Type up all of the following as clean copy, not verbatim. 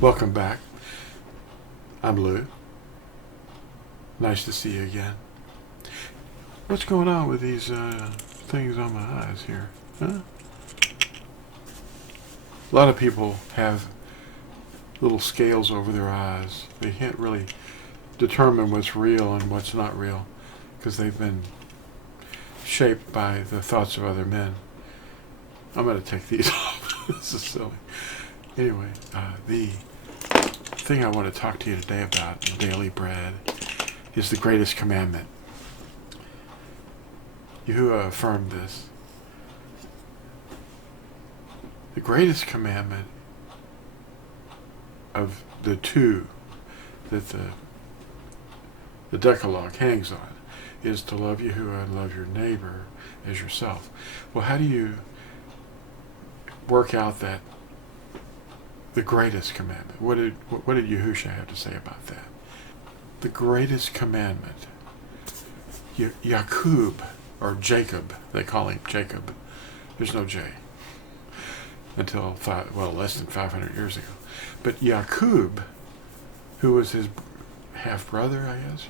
Welcome back. I'm Lew. Nice to see you again. What's going on with these things on my eyes here? Huh? A lot of people have little scales over their eyes. They can't really determine what's real and what's not real because they've been shaped by the thoughts of other men. I'm going to take these off. This is silly. Anyway, the thing I want to talk to you today about in Daily Bread is the greatest commandment. Yahuah affirmed this. The greatest commandment of the two that the Decalogue hangs on is to love Yahuah and love your neighbor as yourself. Well, how do you work out that the greatest commandment? What did Yahusha have to say about that? The greatest commandment, Yaqub, or Jacob, they call him Jacob. There's no J until less than 500 years ago. But Yaqub, who was his half-brother, I guess,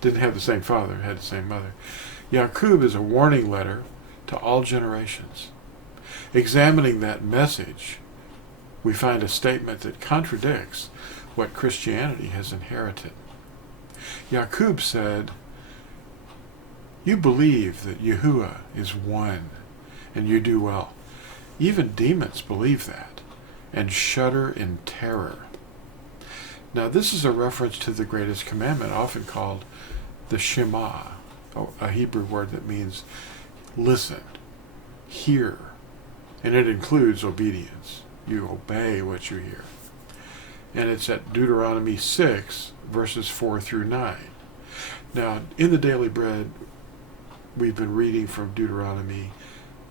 didn't have the same father, had the same mother. Yaqub is a warning letter to all generations. Examining that message, we find a statement that contradicts what Christianity has inherited. Yaqub said, "You believe that Yahuah is one, and you do well. Even demons believe that, and shudder in terror." Now this is a reference to the greatest commandment, often called the Shema, a Hebrew word that means listen, hear, and it includes obedience. You obey what you hear. And it's at Deuteronomy 6, verses 4 through 9. Now, in the Daily Bread, we've been reading from Deuteronomy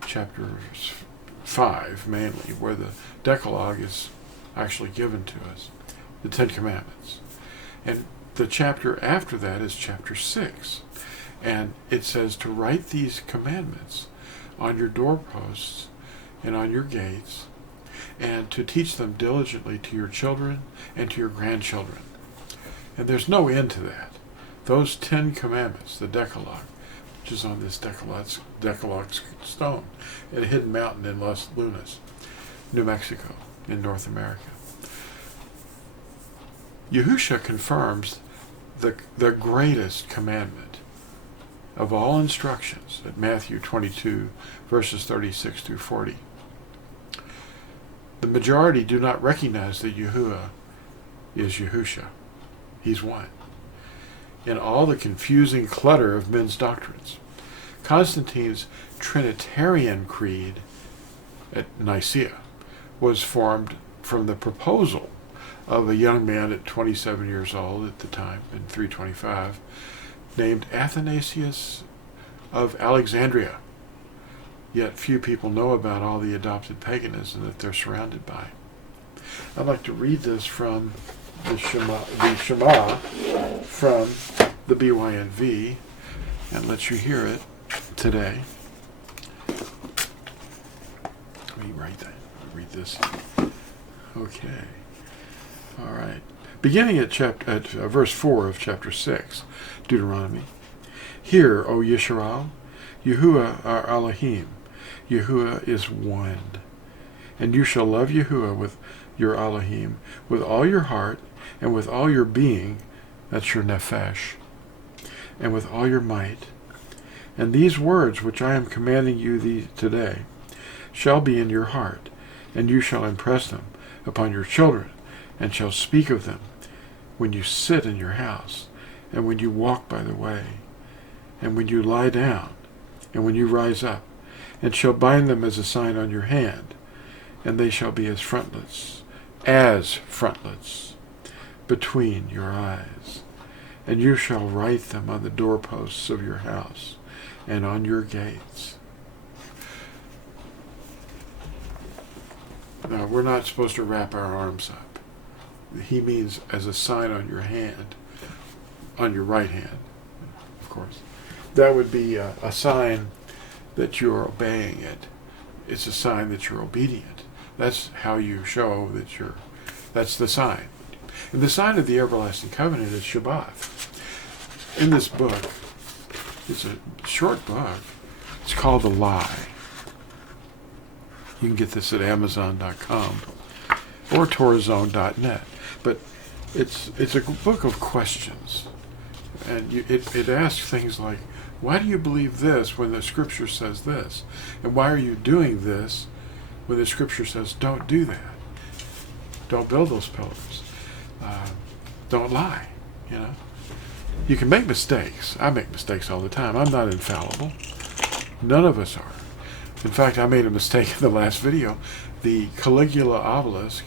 chapter 5, mainly, where the Decalogue is actually given to us, the Ten Commandments. And the chapter after that is chapter 6. And it says to write these commandments on your doorposts and on your gates, and to teach them diligently to your children and to your grandchildren. And there's no end to that. Those 10 commandments, the Decalogue, which is on this Decalogue stone at a hidden mountain in Los Lunas, New Mexico, in North America. Yahusha confirms the greatest commandment of all instructions at Matthew 22, verses 36 through 40. The majority do not recognize that Yahuah is Yahusha. He's one. In all the confusing clutter of men's doctrines, Constantine's Trinitarian creed at Nicaea was formed from the proposal of a young man at 27 years old at the time, in 325, named Athanasius of Alexandria. Yet few people know about all the adopted paganism that they're surrounded by. I'd like to read this from the Shema from the BYNV, and let you hear it today. Let me write that. Read this. Okay. All right. Beginning at verse 4 of chapter 6, Deuteronomy. Hear, O Yisrael, Yahuah our Elohim. Yahuah is one. And you shall love Yahuah with your Elohim, with all your heart, and with all your being, that's your nefesh, and with all your might. And these words which I am commanding you today shall be in your heart, and you shall impress them upon your children, and shall speak of them when you sit in your house, and when you walk by the way, and when you lie down, and when you rise up, and shall bind them as a sign on your hand, and they shall be as frontlets between your eyes. And you shall write them on the doorposts of your house and on your gates. Now, we're not supposed to wrap our arms up. He means as a sign on your hand, on your right hand, of course. That would be a sign that you're obeying it. It's a sign that you're obedient. That's how you show that you're That's the sign. And the sign of the everlasting covenant is Shabbat. In this book, it's a short book. It's called The Lie. You can get this at Amazon.com or TorahZone.net. But it's a book of questions. And it asks things like, why do you believe this when the Scripture says this? And why are you doing this when the Scripture says don't do that? Don't build those pillars. Don't lie, you know. You can make mistakes. I make mistakes all the time. I'm not infallible. None of us are. In fact, I made a mistake in the last video. The Caligula obelisk,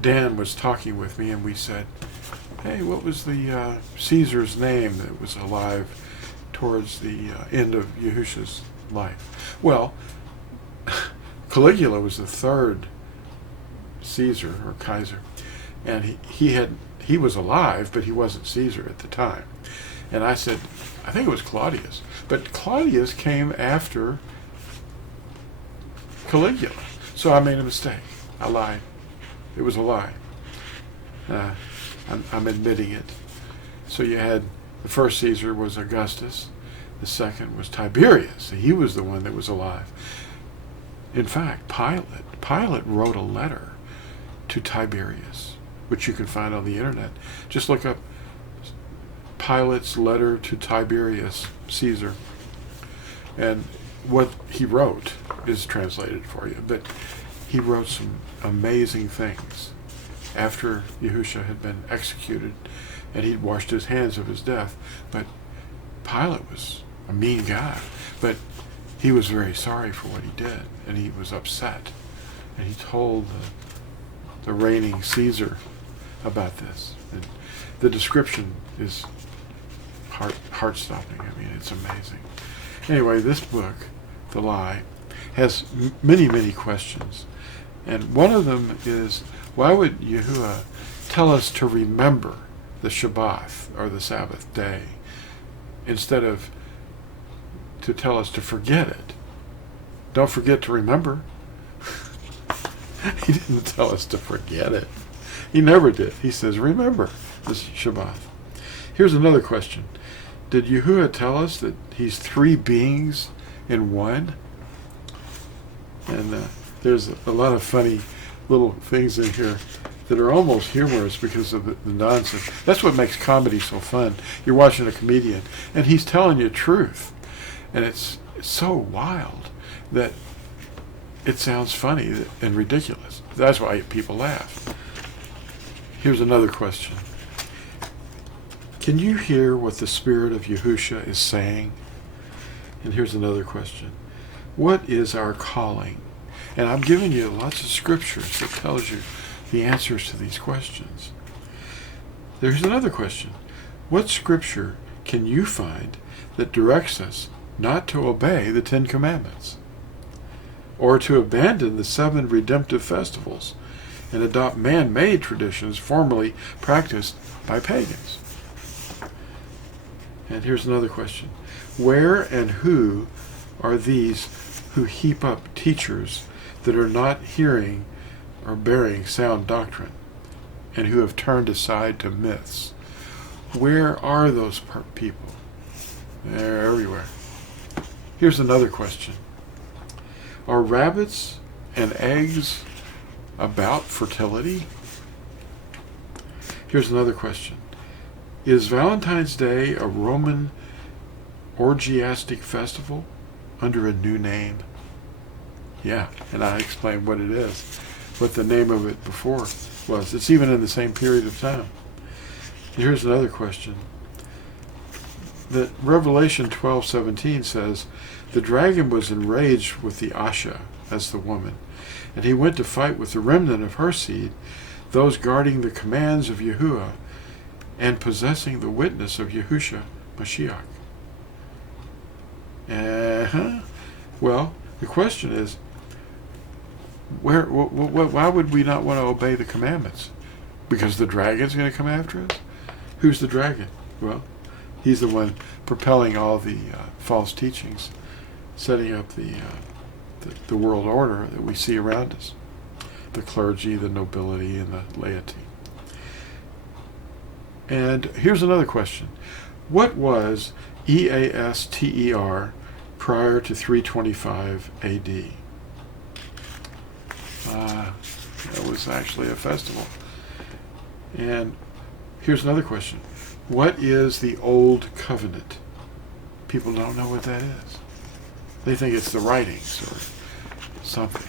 Dan was talking with me and we said, hey, what was the Caesar's name that was alive towards the end of Yahusha's life? Well, Caligula was the third Caesar or Kaiser, and he was alive, but he wasn't Caesar at the time. And I said, I think it was Claudius, but Claudius came after Caligula, so I made a mistake. I lied. It was a lie. I'm admitting it. So you had the first Caesar was Augustus, the second was Tiberius. He was the one that was alive. In fact, Pilate wrote a letter to Tiberius, which you can find on the internet. Just look up Pilate's letter to Tiberius Caesar, and what he wrote is translated for you. But he wrote some amazing things after Yahusha had been executed, and he'd washed his hands of his death. But Pilate was a mean guy, but he was very sorry for what he did, and he was upset, and he told the reigning Caesar about this. And the description is heart-stopping. I mean, it's amazing. Anyway, this book, The Lie, has many, many questions. And one of them is, why would Yahuwah tell us to remember the Shabbat, or the Sabbath day, instead of to tell us to forget it? Don't forget to remember. He didn't tell us to forget it. He never did. He says, remember this Shabbat. Here's another question. Did Yahuwah tell us that he's three beings in one? And there's a lot of funny little things in here that are almost humorous because of the nonsense. That's what makes comedy so fun. You're watching a comedian, and he's telling you truth. And it's so wild that it sounds funny and ridiculous. That's why people laugh. Here's another question. Can you hear what the Spirit of Yahusha is saying? And here's another question. What is our calling? And I'm giving you lots of scriptures that tells you the answers to these questions. There's another question. What scripture can you find that directs us not to obey the 10 Commandments, or to abandon the 7 redemptive festivals and adopt man-made traditions formerly practiced by pagans? And here's another question. Where and who are these who heap up teachers that are not hearing or bearing sound doctrine, and who have turned aside to myths? Where are those people? They're everywhere. Here's another question. Are rabbits and eggs about fertility? Here's another question. Is Valentine's Day a Roman orgiastic festival under a new name? Yeah, and I explained what it is, what the name of it before was. It's even in the same period of time. Here's another question. That Revelation 12:17 says, the dragon was enraged with the Asha, as the woman, and he went to fight with the remnant of her seed, those guarding the commands of Yahuwah and possessing the witness of Yahusha Mashiach. Well, the question is, why would we not want to obey the commandments? Because the dragon's going to come after us? Who's the dragon? Well, he's the one propelling all the false teachings, setting up the world order that we see around us. the clergy, the nobility, and the laity. And here's another question. What was Easter prior to 325 AD? It was actually a festival. And here's another question. What is the Old Covenant? People don't know what that is. They think it's the writings or something.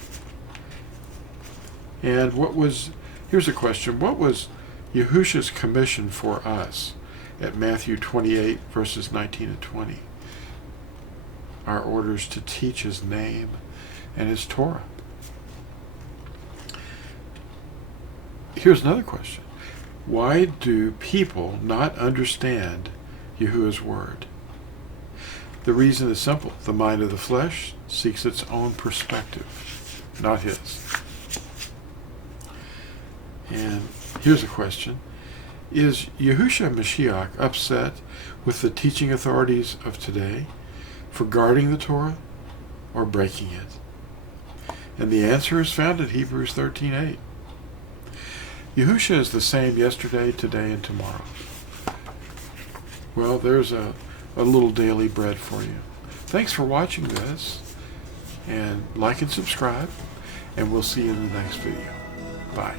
And here's a question. What was Yahusha's commission for us at Matthew 28, verses 19 and 20? Our orders to teach his name and his Torah. Here's another question. Why do people not understand Yahuwah's word? The reason is simple. The mind of the flesh seeks its own perspective, not his. And here's a question. Is Yahusha Mashiach upset with the teaching authorities of today for guarding the Torah or breaking it? And the answer is found in Hebrews 13:8. Yahusha is the same yesterday, today, and tomorrow. Well, there's a little daily bread for you. Thanks for watching this, and like and subscribe, and we'll see you in the next video. Bye.